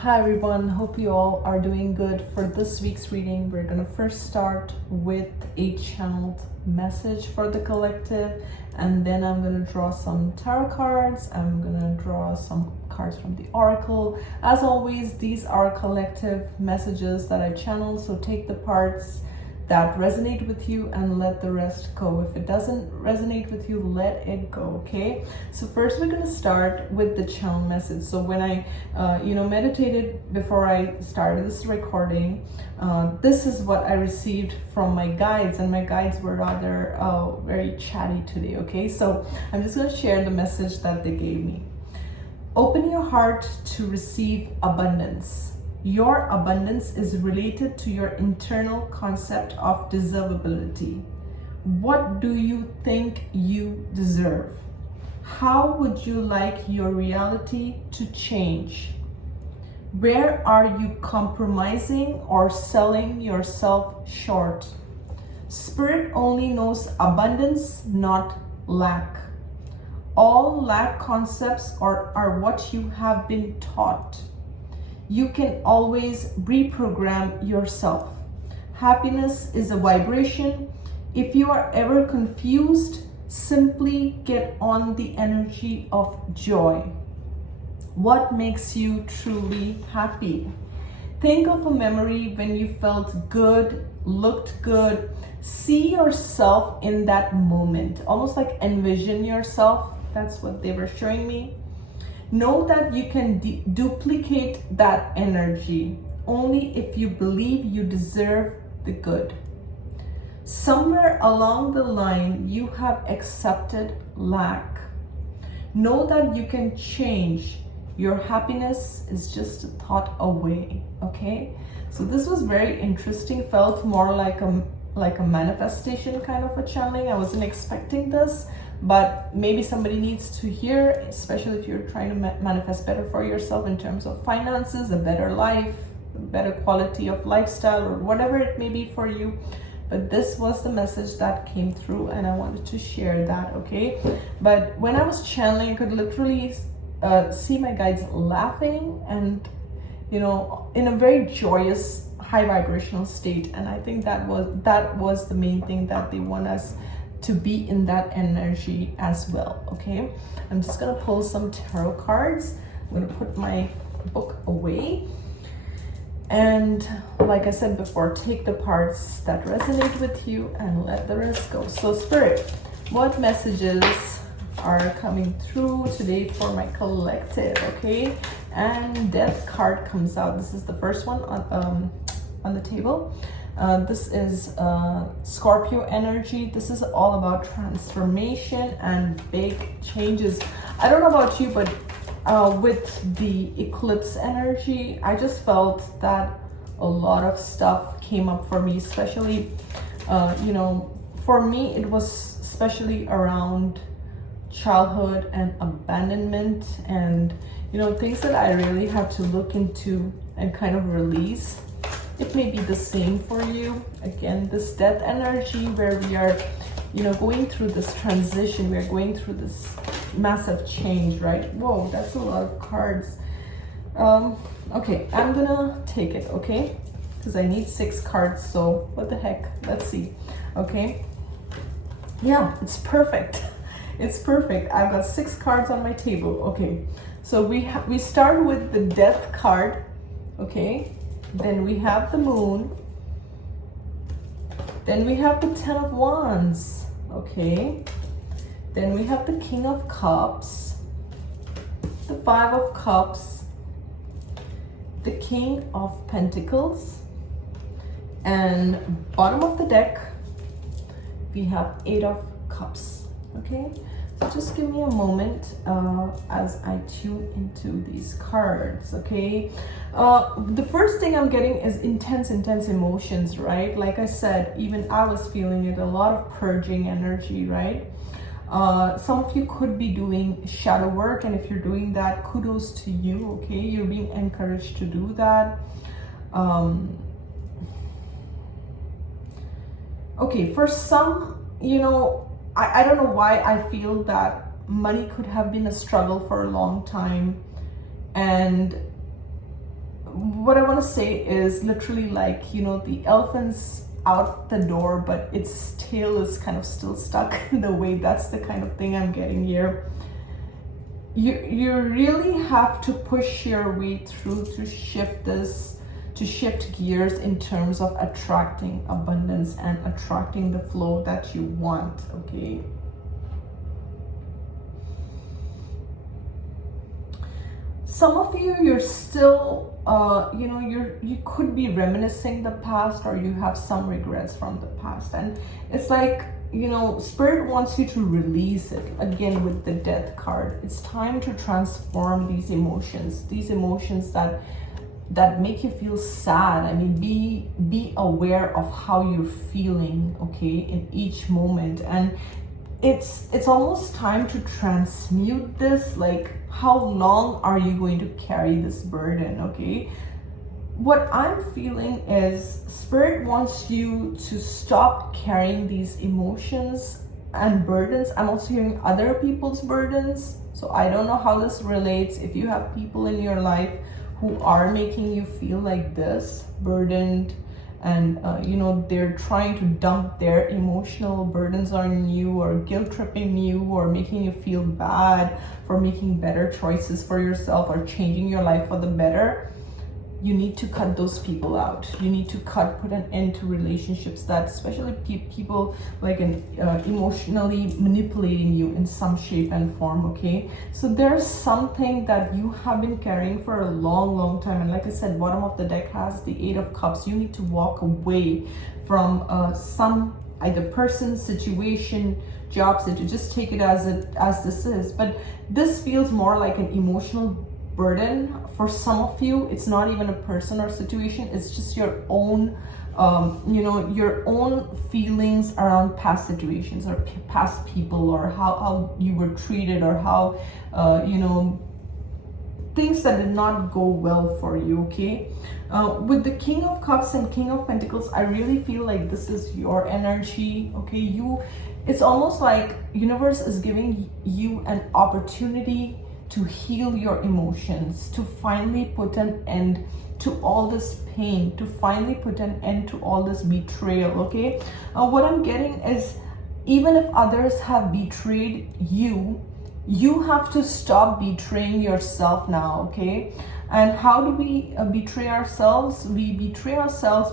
Hi everyone, hope you all are doing good. For this week's reading, we're going to first start with a channeled message for the collective, and then I'm going to draw some tarot cards. I'm going to draw some cards from the oracle. As always, these are collective messages that I channel, so take the parts that resonate with you and let the rest go. If it doesn't resonate with you, let it go. Okay, so first we're going to start with the channel message. So when I meditated before I started this recording, this is what I received from my guides, and my guides were rather very chatty today. Okay, so I'm just going to share the message that they gave me. Open your heart to receive abundance. Your abundance is related to your internal concept of deservability. What do you think you deserve? How would you like your reality to change? Where are you compromising or selling yourself short? Spirit only knows abundance, not lack. All lack concepts are what you have been taught. You can always reprogram yourself. Happiness is a vibration. If you are ever confused, simply get on the energy of joy. What makes you truly happy? Think of a memory when you felt good, looked good. See yourself in that moment, almost like envision yourself. That's what they were showing me. Know that you can duplicate that energy only if you believe you deserve the good. Somewhere along the line, you have accepted lack. Know that you can change. Your happiness is just a thought away. Okay, so this was very interesting. Felt more like a manifestation kind of a channeling. I wasn't expecting this, but maybe somebody needs to hear, especially if you're trying to manifest better for yourself in terms of finances, a better life, a better quality of lifestyle, or whatever it may be for you. But this was the message that came through, and I wanted to share that. Okay, but when I was channeling, I could literally see my guides laughing and in a very joyous, high vibrational state. And I think that was the main thing, that they want us to be in that energy as well. Okay, I'm just gonna pull some tarot cards. I'm gonna put my book away, and like I said before, take the parts that resonate with you and let the rest go. So Spirit, what messages are coming through today for my collective? Okay, and Death card comes out. This is the first one on the table. This is Scorpio energy. This is all about transformation and big changes. I don't know about you, but with the eclipse energy, I just felt that a lot of stuff came up for me, especially for me it was especially around childhood and abandonment, and things that I really had to look into and kind of release. It may be the same for you. Again, this death energy, where we are going through this transition, we are going through this massive change, right? Whoa, that's a lot of cards. Okay, I'm gonna take it, okay, because I need 6 cards, so what the heck, let's see. Okay, yeah, it's perfect. It's perfect. I've got 6 cards on my table. Okay, so we start with the Death card. Okay, then we have the Moon, then we have the 10 of Wands. Okay, then we have the King of Cups, the 5 of Cups, the King of Pentacles, and bottom of the deck we have 8 of Cups. Okay, so just give me a moment as I tune into these cards. Okay, the first thing I'm getting is intense emotions, right? Like I said, even I was feeling it, a lot of purging energy, right? Some of you could be doing shadow work, and if you're doing that, kudos to you. Okay, you're being encouraged to do that. Okay, for some, I don't know why I feel that money could have been a struggle for a long time, and what I want to say is literally like, you know, the elephant's out the door, but its tail is kind of still stuck in the way. That's the kind of thing I'm getting here. You really have to push your way through to shift gears in terms of attracting abundance and attracting the flow that you want, okay? Some of you, you're still, you know, you could be reminiscing the past, or you have some regrets from the past. And it's like, you know, Spirit wants you to release it. Again, with the Death card, it's time to transform these emotions that make you feel sad. I mean, be aware of how you're feeling, okay, in each moment. And it's almost time to transmute this. Like, how long are you going to carry this burden, okay? What I'm feeling is Spirit wants you to stop carrying these emotions and burdens. I'm also hearing other people's burdens. So I don't know how this relates. If you have people in your life who are making you feel like this, burdened, and you know, they're trying to dump their emotional burdens on you, or guilt tripping you, or making you feel bad for making better choices for yourself, or changing your life for the better, you need to cut those people out. You need to put an end to relationships that, especially people like emotionally manipulating you in some shape and form, okay? So there's something that you have been carrying for a long time, and like I said, bottom of the deck has the Eight of Cups. You need to walk away from some either person, situation, job, so to just take it as this is. But this feels more like an emotional burden for some of you. It's not even a person or situation, it's just your own you know, your own feelings around past situations or past people, or how you were treated, or how you know, things that did not go well for you, okay? With the King of Cups and King of Pentacles, I really feel like this is your energy, okay? It's almost like universe is giving you an opportunity to heal your emotions, to finally put an end to all this pain, to finally put an end to all this betrayal, okay? What I'm getting is, even if others have betrayed you, you have to stop betraying yourself now, okay? And how do we betray ourselves? We betray ourselves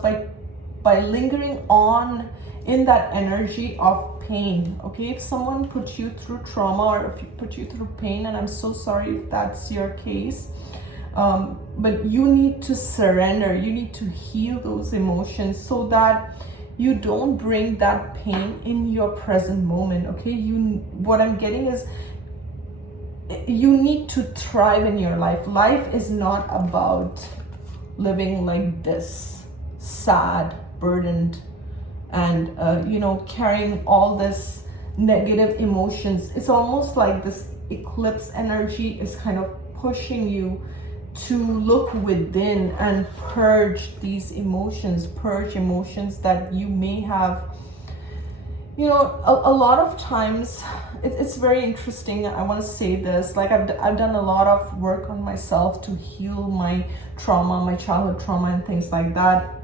by lingering on in that energy of pain, okay? If someone put you through trauma, or if you put you through pain, and I'm so sorry if that's your case, but you need to surrender. You need to heal those emotions so that you don't bring that pain in your present moment, okay? What I'm getting is, you need to thrive in your life. Life is not about living like this, sad, burdened, and you know, carrying all this negative emotions. It's almost like this eclipse energy is kind of pushing you to look within and purge these emotions, purge emotions that you may have. You know, a lot of times it's very interesting. I want to say this, like I've done a lot of work on myself to heal my trauma, my childhood trauma and things like that.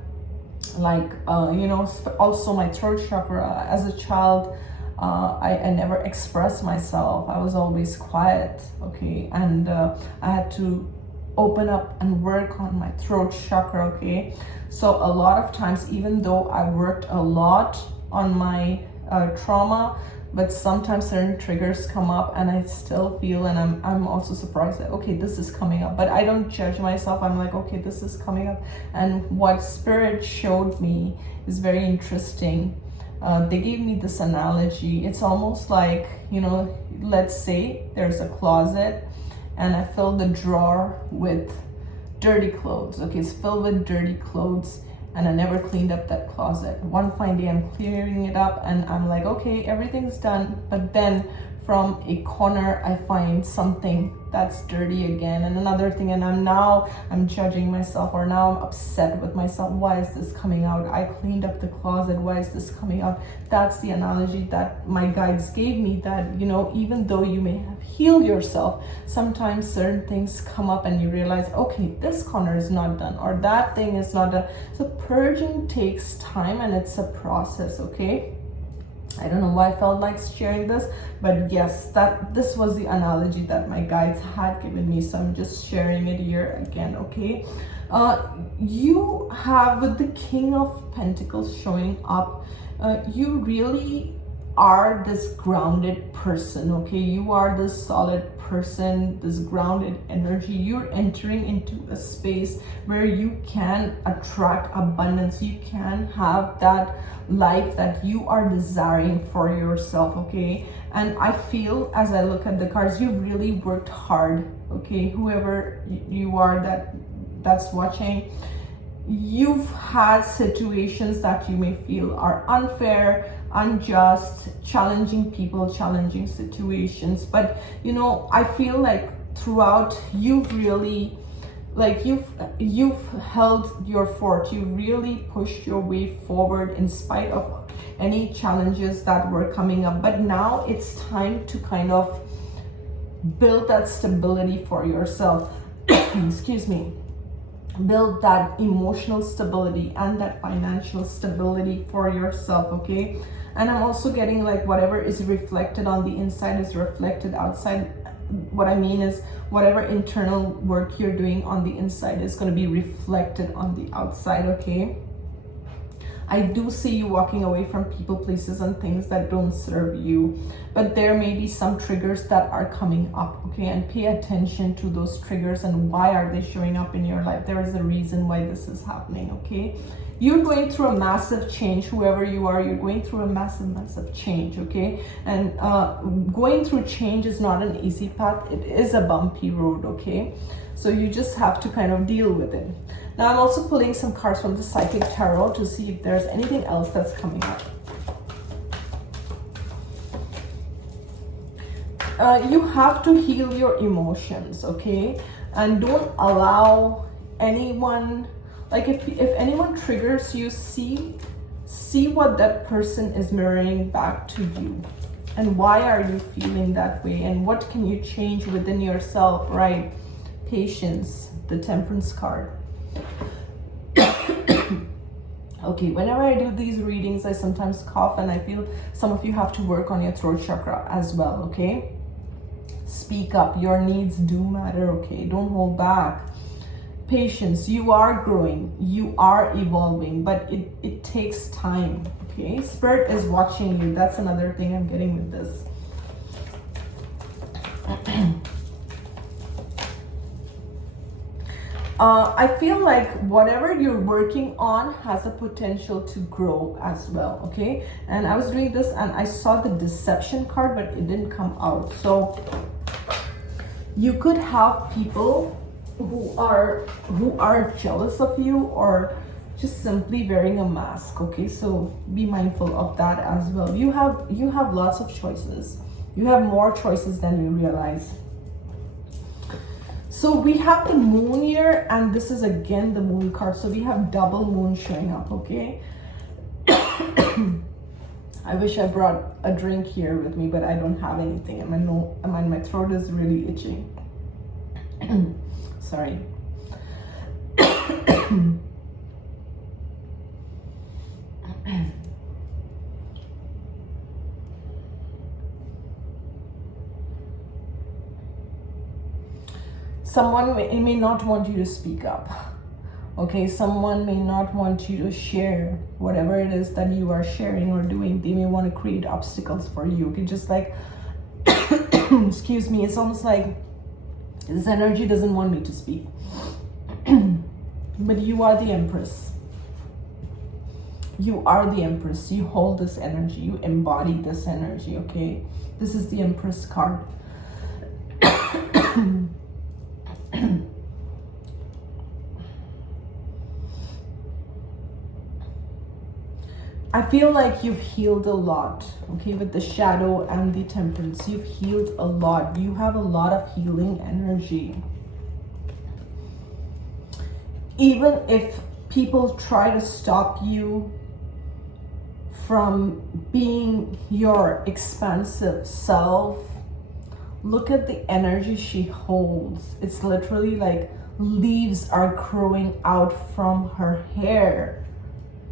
Like you know, also my throat chakra. As a child, I never expressed myself. I was always quiet, okay? And I had to open up and work on my throat chakra, okay? So a lot of times, even though I worked a lot on my trauma, but sometimes certain triggers come up and I still feel, and I'm also surprised that, okay, this is coming up, but I don't judge myself. I'm like, okay, this is coming up. And what Spirit showed me is very interesting. They gave me this analogy. It's almost like, you know, let's say there's a closet and I filled the drawer with dirty clothes, okay? It's filled with dirty clothes, and I never cleaned up that closet. One fine day I'm clearing it up and I'm like, okay, everything's done. But then from a corner, I find something that's dirty again, and another thing, and I'm judging myself, or now I'm upset with myself. Why is this coming out? I cleaned up the closet, why is this coming out? That's the analogy that my guides gave me, that, you know, even though you may have healed yourself, sometimes certain things come up and you realize, okay, this corner is not done, or that thing is not done. So purging takes time, and it's a process. Okay, I don't know why I felt like sharing this, but yes, this was the analogy that my guides had given me, so I'm just sharing it here again. Okay, you have, with the King of Pentacles showing up, you really are this grounded person. Okay, you are this solid person, this grounded energy. You're entering into a space where you can attract abundance. You can have that life that you are desiring for yourself. Okay, and I feel, as I look at the cards, you really worked hard. Okay, whoever you are that's watching, you've had situations that you may feel are unfair, unjust, challenging people, challenging situations, but you know, I feel like throughout you've really, like, you've held your fort. You really pushed your way forward in spite of any challenges that were coming up, but now it's time to kind of build that stability for yourself. Excuse me. Build that emotional stability and that financial stability for yourself. Okay, and I'm also getting like whatever is reflected on the inside is reflected outside. What I mean is, whatever internal work you're doing on the inside is going to be reflected on the outside. Okay, I do see you walking away from people, places, and things that don't serve you, but there may be some triggers that are coming up. Okay, and pay attention to those triggers and why are they showing up in your life. There is a reason why this is happening. Okay, you're going through a massive change. Whoever you are, you're going through a massive change. Okay, and going through change is not an easy path. It is a bumpy road. Okay, so you just have to kind of deal with it. Now I'm also pulling some cards from the Psychic Tarot to see if there's anything else that's coming up. You have to heal your emotions, okay? And don't allow anyone, like if anyone triggers you, see what that person is mirroring back to you. And why are you feeling that way? And what can you change within yourself, right? Patience, the Temperance card. Okay, whenever I do these readings, I sometimes cough, and I feel some of you have to work on your throat chakra as well. Okay, speak up. Your needs do matter. Okay, don't hold back. Patience. You are growing, you are evolving, but it takes time. Okay, Spirit is watching you. That's another thing I'm getting with this. I feel like whatever you're working on has a potential to grow as well. Okay, and I was doing this and I saw the Deception card, but it didn't come out. So you could have people who are jealous of you, or just simply wearing a mask. Okay, so be mindful of that as well. You have lots of choices. You have more choices than you realize. So we have the Moon here, and this is again the Moon card. So we have double moon showing up. Okay. I wish I brought a drink here with me, but I don't have anything. My throat is really itching. Sorry. Someone may not want you to speak up. Okay, someone may not want you to share whatever it is that you are sharing or doing. They may want to create obstacles for you. Okay, just like, excuse me, it's almost like this energy doesn't want me to speak. But you are the Empress. You are the Empress. You hold this energy. You embody this energy. Okay, this is the Empress card. I feel like you've healed a lot, okay, with the shadow and the temperance. You've healed a lot. You have a lot of healing energy. Even if people try to stop you from being your expansive self, look at the energy she holds. It's literally like leaves are growing out from her hair.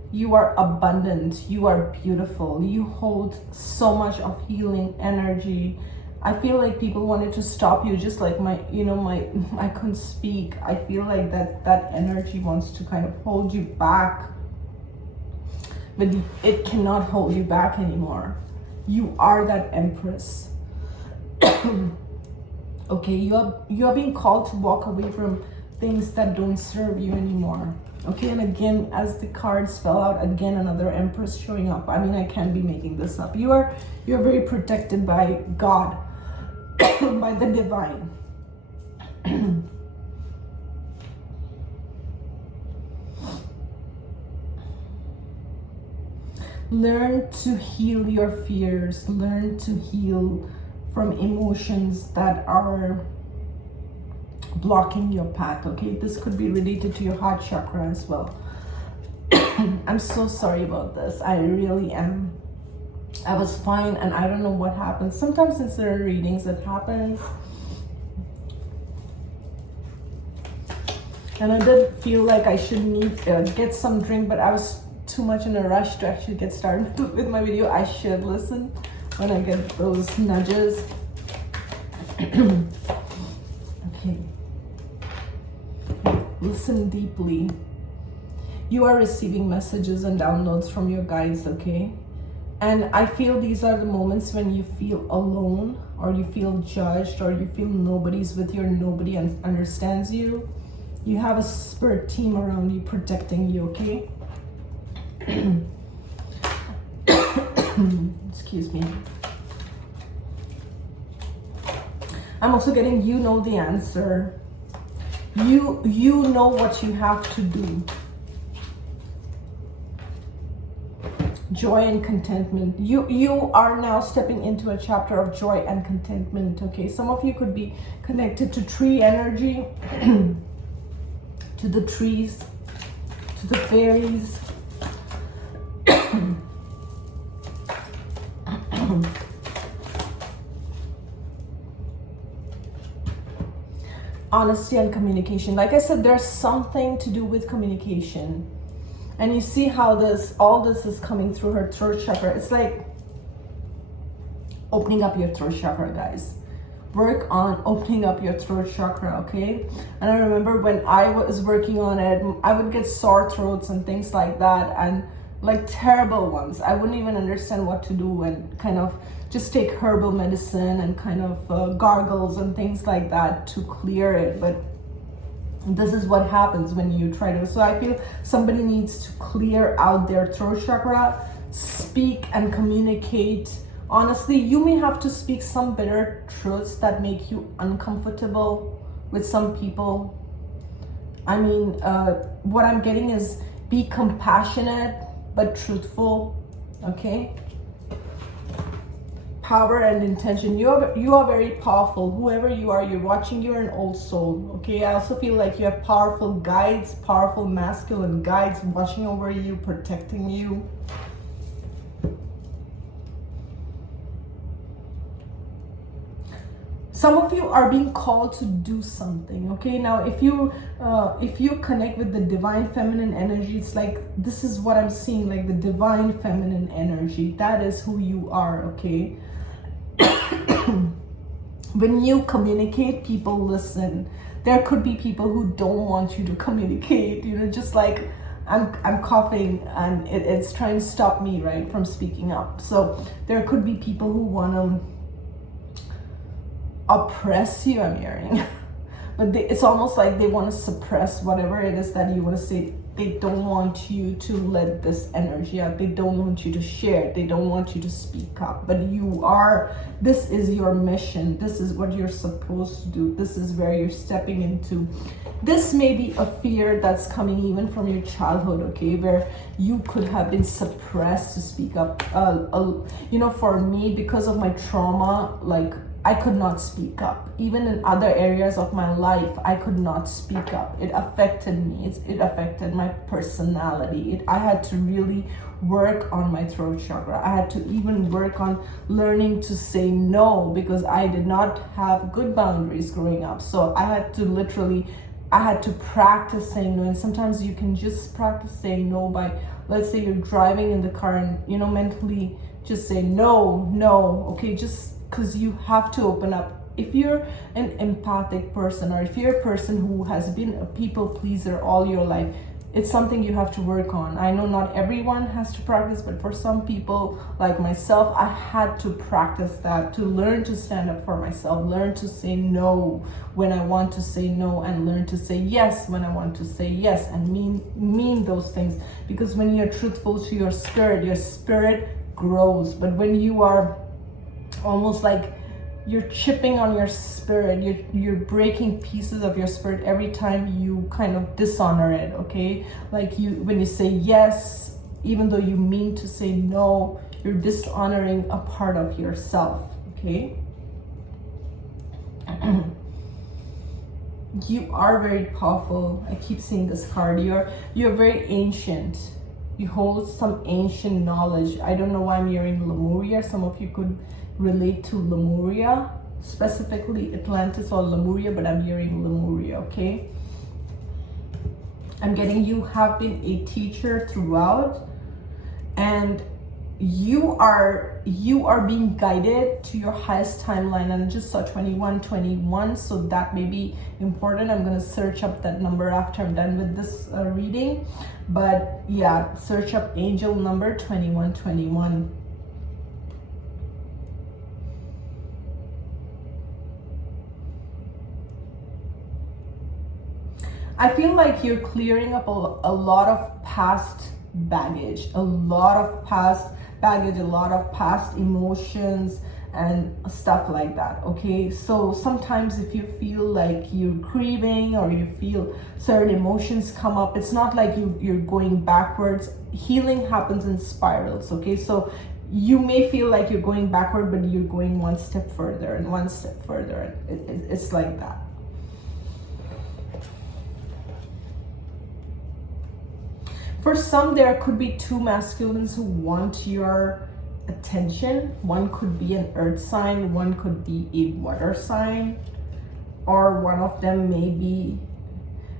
You are abundant, you are beautiful, you hold so much of healing energy. I feel like people wanted to stop you, just like I couldn't speak. I feel like that energy wants to kind of hold you back, but it cannot hold you back anymore. You are that empress. Okay, you are being called to walk away from things that don't serve you anymore. Okay, and again, as the cards fell out, again another empress showing up. I mean, I can't be making this up. You're very protected by God, by the divine. Learn to heal your fears. Learn to heal from emotions that are blocking your path. Okay, this could be related to your heart chakra as well. I'm so sorry about this. I really am. I was fine, and I don't know what happened. Sometimes in certain readings it happens. And I did feel like I should get some drink, but I was too much in a rush to actually get started with my video. I should listen when I get those nudges. Okay. Listen deeply. You are receiving messages and downloads from your guides, okay? And I feel these are the moments when you feel alone, or you feel judged, or you feel nobody's with you, or nobody understands you. You have a spirit team around you protecting you, okay? Excuse me. I'm also getting, you know the answer. You know what you have to do. Joy and contentment. You are now stepping into a chapter of joy and contentment, okay? Some of you could be connected to tree energy, to the trees, to the fairies. Honesty and communication. Like I said, there's something to do with communication. And you see how all this is coming through her throat chakra. It's like opening up your throat chakra, guys. Work on opening up your throat chakra, okay? And I remember when I was working on it, I would get sore throats and things like that, and like terrible ones. I wouldn't even understand what to do, and kind of just take herbal medicine and kind of gargles and things like that to clear it. But this is what happens when you try to. So I feel somebody needs to clear out their throat chakra, speak and communicate. Honestly, you may have to speak some bitter truths that make you uncomfortable with some people. I mean, what I'm getting is be compassionate but truthful, okay? Power and intention. You are very powerful. Whoever you are, you're watching, you're an old soul, okay? I also feel like you have powerful guides, powerful masculine guides watching over you, protecting you. Some of you are being called to do something, okay? Now, if you connect with the divine feminine energy, it's like, this is what I'm seeing, like the divine feminine energy. That is who you are, okay? When you communicate, people listen. There could be people who don't want you to communicate, you know, just like I'm coughing and it's trying to stop me, right, from speaking up. So there could be people who want to oppress you, I'm hearing. but it's almost like they want to suppress whatever it is that you want to say. They don't want you to let this energy out. They don't want you to share. They don't want you to speak up. But this is your mission. This is what you're supposed to do. This is where you're stepping into. This may be a fear that's coming even from your childhood, okay, where you could have been suppressed to speak up. For me, because of my trauma, like, I could not speak up. Even in other areas of my life, I could not speak up. It affected me. It affected my personality. I had to really work on my throat chakra. I had to even work on learning to say no, because I did not have good boundaries growing up. So I had to practice saying no. And sometimes you can just practice saying no by, let's say you're driving in the car and, mentally just say no, okay, just because you have to open up. If you're an empathic person, or if you're a person who has been a people pleaser all your life, it's something you have to work on. I know not everyone has to practice, but for some people like myself, I had to practice that, to learn to stand up for myself, learn to say no when I want to say no, and learn to say yes when I want to say yes, and mean those things. Because when you're truthful to your spirit grows. But when you are almost like you're chipping on your spirit, you're breaking pieces of your spirit every time you kind of dishonor it, okay? Like when you say yes, even though you mean to say no, you're dishonoring a part of yourself, okay? You are very powerful. I keep seeing this card. You're very ancient. You hold some ancient knowledge. I don't know why I'm hearing Lemuria. Some of you could relate to Lemuria, specifically Atlantis or Lemuria, but I'm hearing Lemuria, okay? I'm getting you have been a teacher throughout, and you are being guided to your highest timeline. And I just saw 2121, so that may be important. I'm going to search up that number after I'm done with this reading. But yeah, search up angel number 2121. I feel like you're clearing up a lot of past baggage, a lot of past emotions and stuff like that, okay? So sometimes if you feel like you're grieving, or you feel certain emotions come up, it's not like you're going backwards. Healing happens in spirals, okay? So you may feel like you're going backward, but you're going one step further and one step further. It's like that. For some, there could be two masculines who want your attention. One could be an earth sign, one could be a water sign, or one of them may be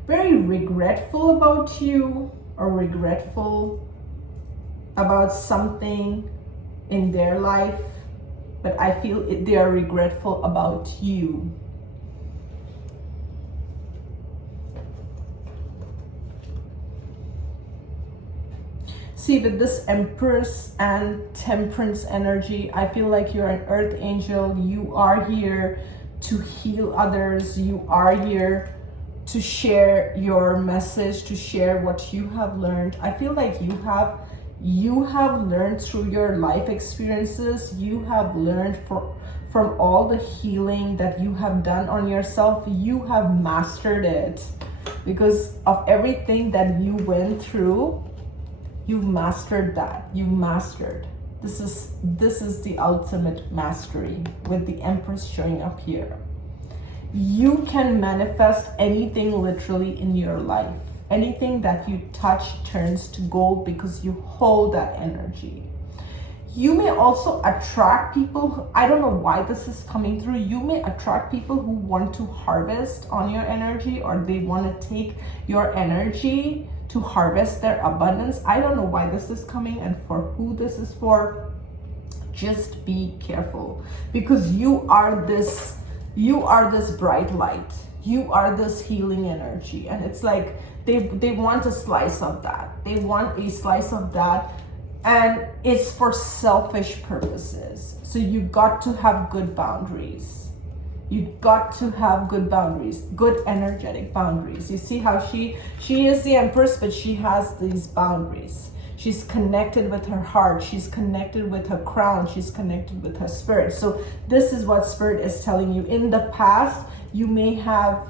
very regretful about you, or regretful about something in their life, but I feel they are regretful about you. See, with this Empress and Temperance energy, I feel like you're an earth angel. You are here to heal others. You are here to share your message, to share what you have learned. I feel like you have learned through your life experiences. You have learned from all the healing that you have done on yourself. You have mastered it because of everything that you went through. You've mastered that. You've mastered. This is the ultimate mastery with the Empress showing up here. You can manifest anything literally in your life. Anything that you touch turns to gold because you hold that energy. You may also attract people. I don't know why this is coming through. You may attract people who want to harvest on your energy, or they want to take your energy to harvest their abundance. I don't know why this is coming and for who this is for. Just be careful, because you are this bright light. You are this healing energy, and it's like they want a slice of that. They want a slice of that, and it's for selfish purposes. So you got to have good boundaries. You got to have good boundaries, good energetic boundaries. You see how she is the Empress, but she has these boundaries. She's connected with her heart. She's connected with her crown. She's connected with her spirit. So this is what Spirit is telling you. In the past, you may have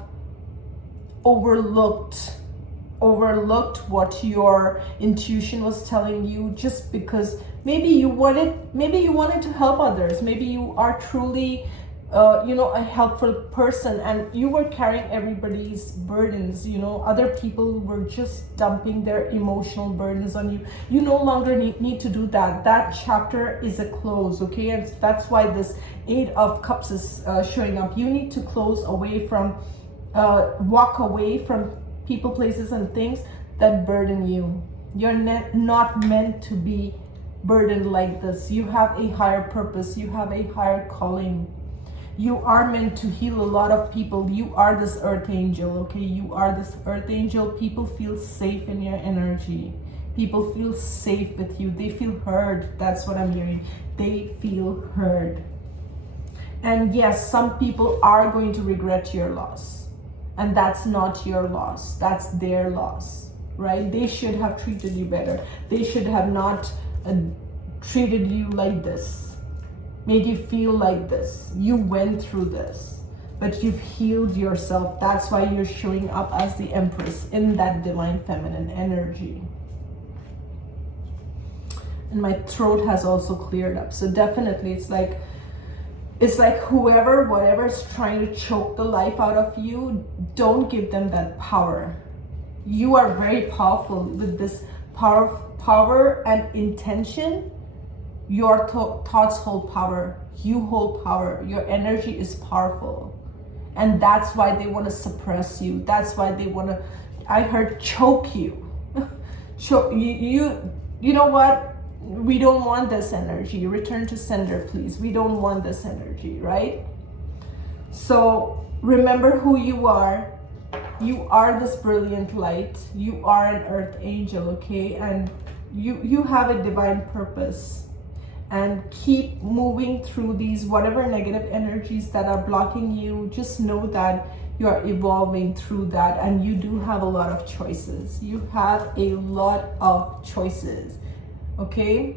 overlooked what your intuition was telling you, just because maybe you wanted to help others. Maybe you are truly a helpful person, and you were carrying everybody's burdens. Other people were just dumping their emotional burdens on you. You no longer need to do that. That chapter is a close, okay? And that's why this 8 of Cups is showing up. You need to close away from, walk away from people, places, and things that burden you. You're not meant to be burdened like this. You have a higher purpose. You have a higher calling. You are meant to heal a lot of people. You are this earth angel, okay? You are this earth angel. People feel safe in your energy. People feel safe with you. They feel heard. That's what I'm hearing. They feel heard. And yes, some people are going to regret your loss. And that's not your loss. That's their loss, right? They should have treated you better. They should have not treated you like this. Made you feel like this. You went through this, but you've healed yourself. That's why you're showing up as the Empress in that divine feminine energy. And my throat has also cleared up. So definitely it's like whatever's trying to choke the life out of you, don't give them that power. You are very powerful with this power and intention. Your thoughts hold power. You hold power. Your energy is powerful. And that's why they want to suppress you. That's why they want to, I heard, choke you. You know what? We don't want this energy. Return to sender, please. We don't want this energy, right? So remember who you are. You are this brilliant light. You are an earth angel, okay? And you have a divine purpose. And keep moving through these whatever negative energies that are blocking you. Just know that you are evolving through that, and you do have a lot of choices. You have a lot of choices, okay?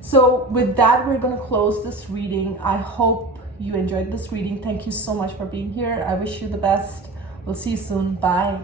So with that, we're going to close this reading. I hope you enjoyed this reading. Thank you so much for being here. I wish you the best. We'll see you soon. Bye.